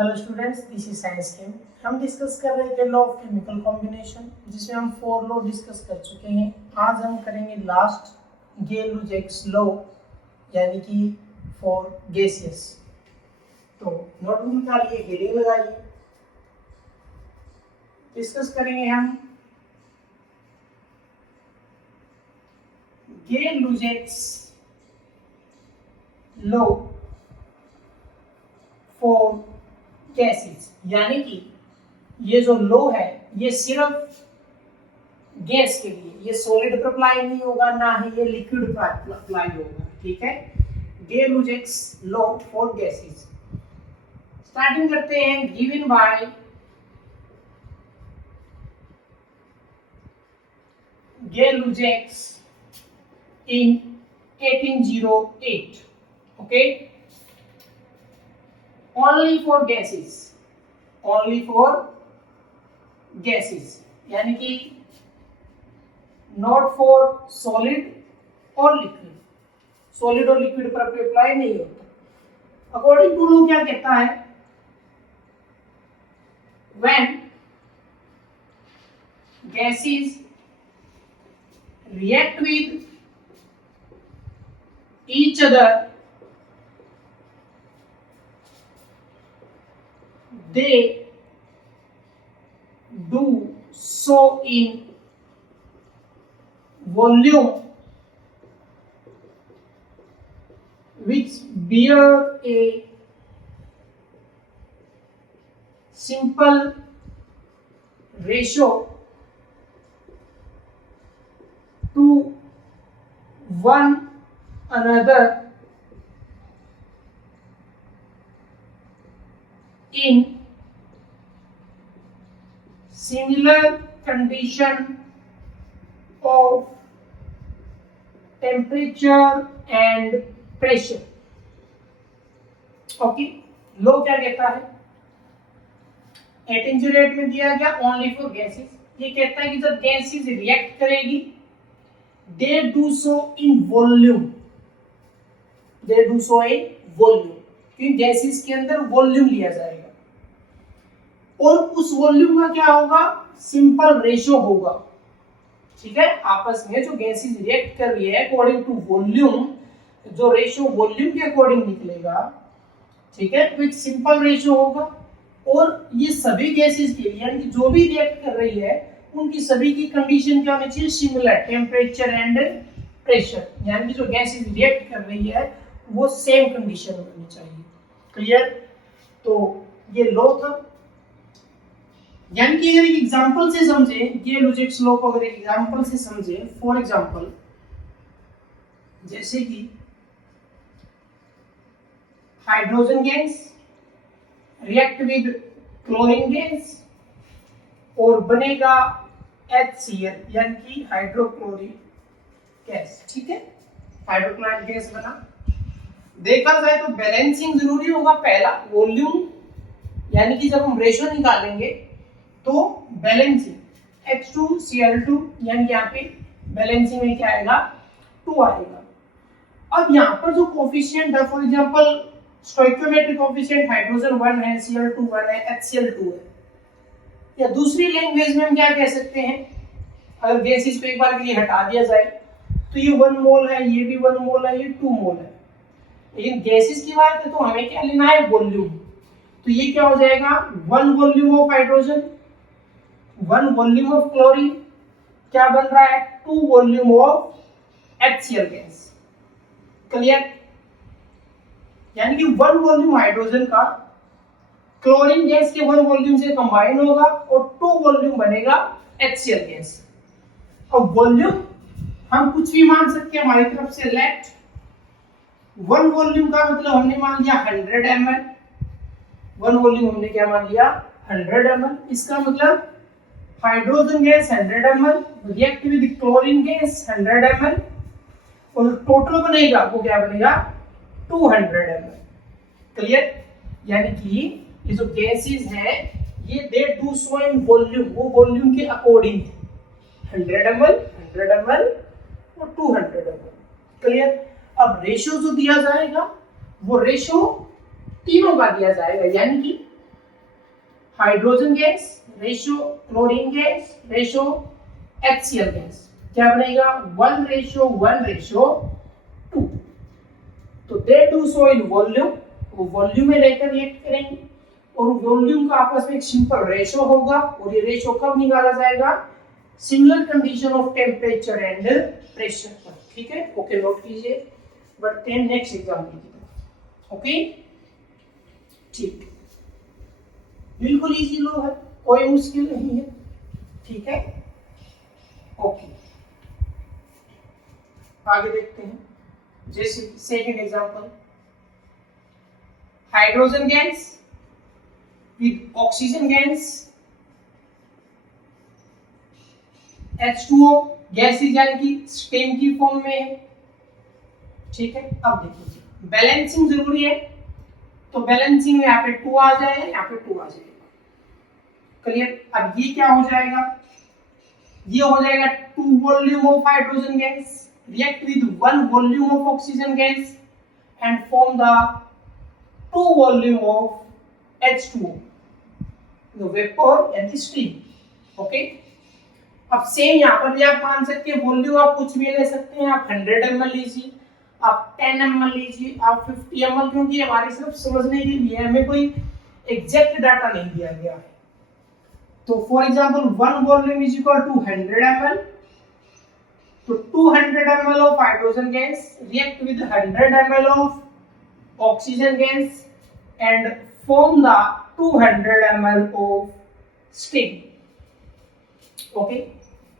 Hello students, this is science chem. हम discuss कर रहे थे लॉ ऑफ केमिकल कॉम्बिनेशन, जिसमें हम 4 लॉ डिस्कस कर चुके हैं। आज हम करेंगे लास्ट गेल-लुजैक्स लॉ, यानी कि फॉर गैसेस। तो नोटबुक निकालिए, हेडिंग लगाइए। डिस्कस करेंगे हम गेल-लुजैक्स लॉ फॉर गैसेस, यानी कि ये जो लॉ है ये सिर्फ गैस के लिए, ये सॉलिड पर अप्लाई नहीं होगा, ना ही ये लिक्विड पर अप्लाई होगा। ठीक है, Gay Lussac's law for gases. Starting करते हैं। Given by Gay Lussac's in 1808, okay, only for gases, only for gases, यानी कि not for solid और liquid, solid और liquid पर अप्लाई नहीं होता। अकॉर्डिंग टू लॉ क्या कहता है, when gases react with each other, they do so in volume which bear a simple ratio to one another in similar condition of temperature and pressure। Okay, लो क्या कहता है, 1808 में दिया गया ओनली फॉर गैसेस। ये कहता है कि जब गैसेस रिएक्ट करेगी, they do so in volume, they do so in volume, क्योंकि गैसेस के अंदर वॉल्यूम लिया जाएगा और उस वॉल्यूम का क्या होगा, सिंपल रेशियो होगा। ठीक है, आपस में जो गैसेस रिएक्ट कर रही है अकॉर्डिंग टू वॉल्यूम, जो रेशियो वॉल्यूम के अकॉर्डिंग निकलेगा, ठीक है, तो एक सिंपल रेशियो होगा। और ये सभी गैसेस के लिए, यानी कि जो भी रिएक्ट कर रही है उनकी सभी की कंडीशन क्या होनी चाहिए, सिमिलर, टेम्परेचर एंड प्रेशर, यानी कि जो गैसेस रिएक्ट कर रही है वो सेम कंडीशन होनी चाहिए। क्लियर? तो ये लॉ था, यानी कि अगर एक एग्जांपल से समझे गेल-लुजैक्स लॉ को, अगर एक एग्जांपल से समझे, फॉर एग्जांपल जैसे कि hydrogen gas react with chlorine gas और बनेगा HCl, यानी कि हाइड्रोक्लोरिक गैस। ठीक है, हाइड्रोक्लोराइड गैस बना। देखा जाए तो बैलेंसिंग जरूरी होगा, पहला वॉल्यूम, यानी कि जब हम रेशियो निकालेंगे तो बैलेंसिंग H2Cl2, यानी कि यहाँ पे बैलेंसिंग में क्या आएगा, 2 आएगा। अब यहाँ पर जो कोफिशिएंट है, for example stoichiometric coefficient hydrogen 1 है, Cl2 1 है, HCl2 है, या दूसरी लैंग्वेज में हम क्या कह सकते हैं, अगर गैसेस को एक बार के लिए हटा दिया जाए तो ये 1 मोल है, ये भी 1 मोल है, ये 2 मोल है। लेकिन गैसेस की बात है तो हमें क्या लेना है, वॉल्यूम। तो ये क्या हो जाएगा, 1 volume of hydrogen, 1 volume of chlorine, क्या बन रहा है, 2 volume of HCl gas. Clear? यानी कि 1 वॉल्यूम हाइड्रोजन का क्लोरीन गैस के 1 वॉल्यूम से कंबाइन होगा और 2 वॉल्यूम बनेगा HCl गैस। अब वॉल्यूम हम कुछ भी मान सकते हैं हमारी तरफ से, लेट 1 वॉल्यूम का मतलब हमने मान लिया 100 ml, 1 वॉल्यूम हमने क्या मान लिया, 100 ml। इसका मतलब hydrogen gas 100 ml react with chlorine gas 100 ml और टोटल बनेगा वो क्या बनेगा, 200 ml। क्लियर? यानी कि ये जो गैसेस है ये they do so in volume, वो वॉल्यूम के अकॉर्डिंग है, 100 ml, 100 ml और 200 ml। क्लियर? अब रेशियो जो दिया जाएगा वो रेशियो तीनों का दिया जाएगा, यानी कि hydrogen gas ratio chlorine gas ratio HCl gas, क्या बनेगा 1:1:2। तो they do so in volume, वो वॉल्यूम में लेकर रिएक्ट करेंगे और वॉल्यूम का आपस में एक सिंपल रेशो होगा और ये रेशो कब निकाला जाएगा, similar condition of temperature and pressure पर। ठीक है, ओके नोट कीजिए, बढ़ते हैं नेक्स्ट एग्जांपल की तरफ। ओके ठीक, बिल्कुल इजी लो है, कोई मुश्किल नहीं है। ठीक है ओके, आगे देखते हैं। जैसे second example, hydrogen gas with oxygen gas H2O gases यानी कि स्टेम की फॉर्म में है। ठीक है, अब देखिए बैलेंसिंग जरूरी है, तो बैलेंसिंग में यहाँ पे 2 आ जाए, यहाँ पे 2 आ जाएगा। क्लियर, अब ये क्या हो जाएगा, ये हो जाएगा 2 volume of hydrogen gas react with 1 volume of oxygen gas and form the 2 volume of H2O, the vapor and the steam। okay, अब सेम यहाँ पर भी आप मान सकते हैं, वॉल्यूम आप कुछ भी ले सकते हैं, आप 100 ml लीजिए, आप 10 ml लीजिए, आप 50 ml, क्योंकि हमारी सिर्फ समझने के लिए, हमें कोई एग्जैक्ट डाटा नहीं दिया गया है। तो for example 1 volume is equal to 100 ml, तो 200 ml of hydrogen gas react with 100 ml of oxygen gas and form the 200 ml of steam। Okay,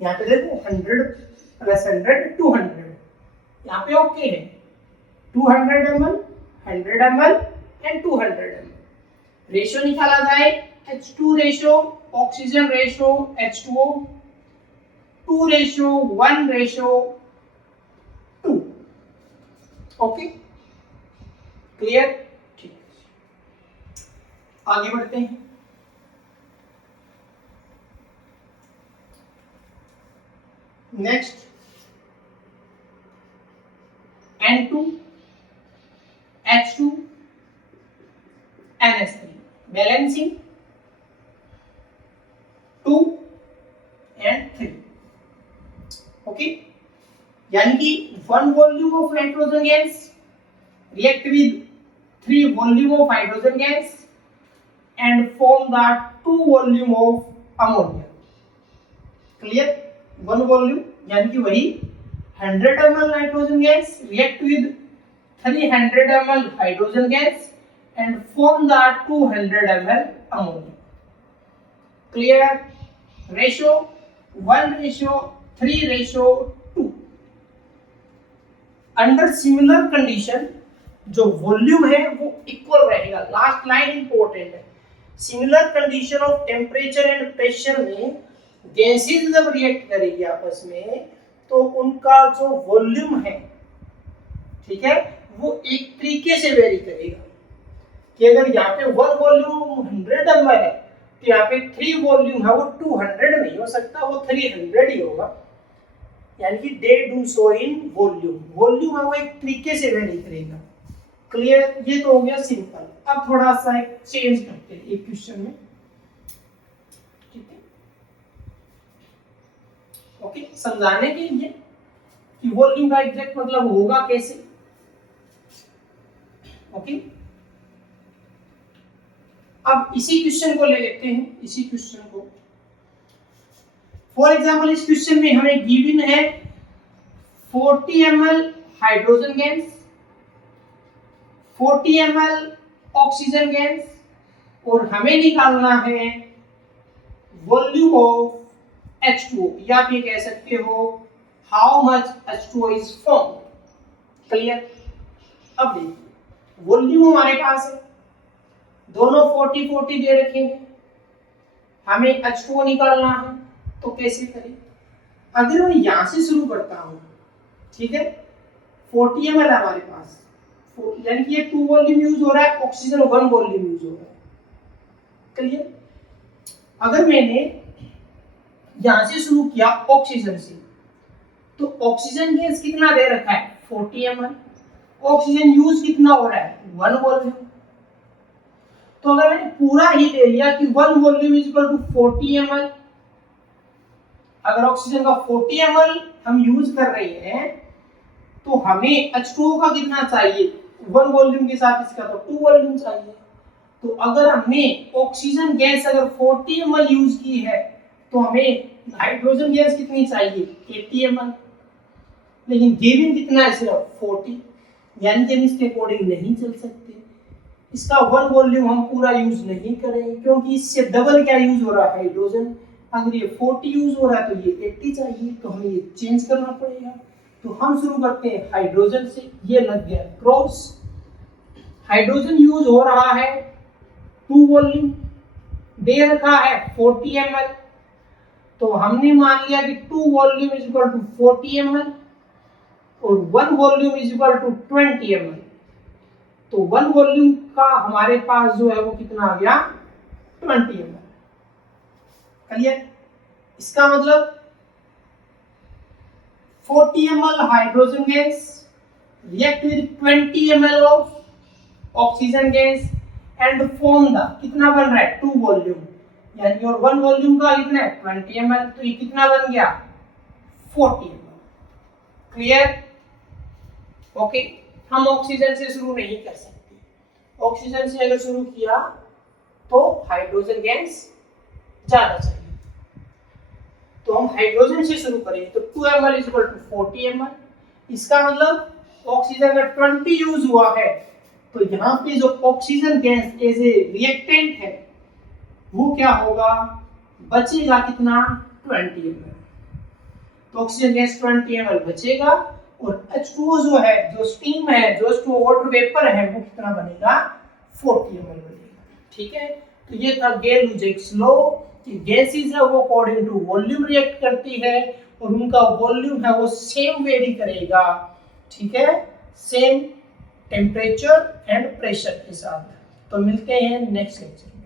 यहाँ पे देखो 100 प्लस 100 200, यहाँ पे ओके है 200 ml 100 ml and 200 ml। Ratio निकाला जाए H2 ratio oxygen ratio H2O 2:1:2। Okay clear, ठीक है, आगे बढ़ते हैं। Next N2 H2 NH3 balancing 2 and 3। Okay, यानी कि 1 volume of nitrogen gas react with 3 volume of hydrogen gas and form the 2 volume of ammonia. Clear, 1 volume यानी कि वही 100 ml nitrogen gas react with 300 ml hydrogen gas and form the 200 ml ammonia. Clear, ratio 1:3:2। Under similar condition जो volume है वो equal रहेगा, last line important है। Similar condition of temperature and pressure में gases जब रिएक्ट करेगी आपस में, तो उनका जो वॉल्यूम है, ठीक है, वो एक तरीके से वेरी करेगा कि अगर यहाँ पे 1 वॉल्यूम 100 ml है, तो यहाँ पे 3 वॉल्यूम है वो 200 नहीं हो सकता, वो 300 ही होगा। यानी कि they do so in volume, volume है वो एक तरीके से वेरी करेगा। क्लियर, ये तो हो गया सिंपल। अब थोड़ा सा एक चेंज करते हैं एक क्वेश्चन में। ठीक है, ओके, समझाने के लिए कि वॉल्यूम का एग्जैक्ट मतलब होगा कैसे। ओके, अब इसी क्वेश्चन को ले लेते हैं, इसी क्वेश्चन को। फॉर एग्जांपल इस क्वेश्चन में हमें गिवन है 40 ml hydrogen gas, 40 ml oxygen gas, और हमें निकालना है वॉल्यूम ऑफ H2O, या आप ये कह सकते हो how much H2O is form. Clear, अब देखिए वॉल्यूम हमारे पास है, दोनों 40-40 दे रखे हैं, हमें H2O निकालना है, तो कैसे करें। अगर मैं यहां से शुरू करता हूं, ठीक है, 40 ml हमारे पास, यानी कि ये 2 वॉल्यूम यूज हो रहा है, ऑक्सीजन 1 वॉल्यूम यूज हो रहा है। क्लियर, अगर मैंने यहां से शुरू किया ऑक्सीजन से, तो ऑक्सीजन गैस कितना दे रखा है 40 ml, ऑक्सीजन यूज कितना हो रहा है 1 वॉल्यूम। तो तो अगर मैंने पूरा ही ले लिया कि 1 volume is equal to 40 ml, अगर ऑक्सीजन का 40 ml हम यूज कर रहे हैं तो हमें H2O का कितना चाहिए 1 वॉल्यूम के साथ, इसका तो 2 वॉल्यूम चाहिए। तो अगर हमने ऑक्सीजन गैस अगर 40 ml यूज की है तो हमें हाइड्रोजन गैस कितनी चाहिए 80 ml, लेकिन गिवन कितना है सिर्फ 40, यानी कि हम इसके अकॉर्डिंग नहीं चल सकते। इसका 1 वॉल्यूम हम पूरा यूज नहीं करेंगे क्योंकि इससे डबल क्या यूज हो रहा है हाइड्रोजन। अगर ये 40 यूज हो रहा है तो ये 80 चाहिए, तो हमें ये चेंज करना पड़ेगा। तो हम शुरू करते हैं हाइड्रोजन से, ये लग गया क्रॉस। हाइड्रोजन यूज हो रहा है 2 वॉल्यूम, दे रखा है 40 ml, तो हमने मान लिया कि 2 volume is equal to 40 ml और 1 volume is equal to 20 ml। तो 1 वॉल्यूम का हमारे पास जो है वो कितना आ गया 20 ml। क्लियर? इसका मतलब 40 ml hydrogen gas react with 20 ml of oxygen gas and form the कितना बन रहा है 2 वॉल्यूम, यानी और 1 वॉल्यूम का कितना है 20 ml, तो ये कितना बन गया 40 ml। क्लियर? ओके, हम ऑक्सीजन से शुरू नहीं कर सकते। ऑक्सीजन से अगर शुरू किया तो हाइड्रोजन गैस ज्यादा चाहिए, तो हम हाइड्रोजन से शुरू करेंगे। तो 2 ml is equal to 40 ml। इसका मतलब ऑक्सीजन अगर 20 यूज हुआ है तो यहाँ पे जो oxygen gas as a reactant है वो क्या होगा, बचेगा कितना 20 ml। तो ऑक्सीजन गैस 20 ml बचेगा और H2O जो है, जो स्टीम है, जो H2O वाटर वेपर है, वो कितना बनेगा 40 ml बनेगा। ठीक है, तो ये था गेल-लुजैक्स लॉ कि गैसेस है वो अकॉर्डिंग टू वॉल्यूम रिएक्ट करती है और उनका वॉल्यूम है वो सेम वेरी करेगा। ठीक है, सेम टेम्परेचर एंड प्रेशर के साथ। तो मिलते हैं नेक्स्ट लेक्चर में।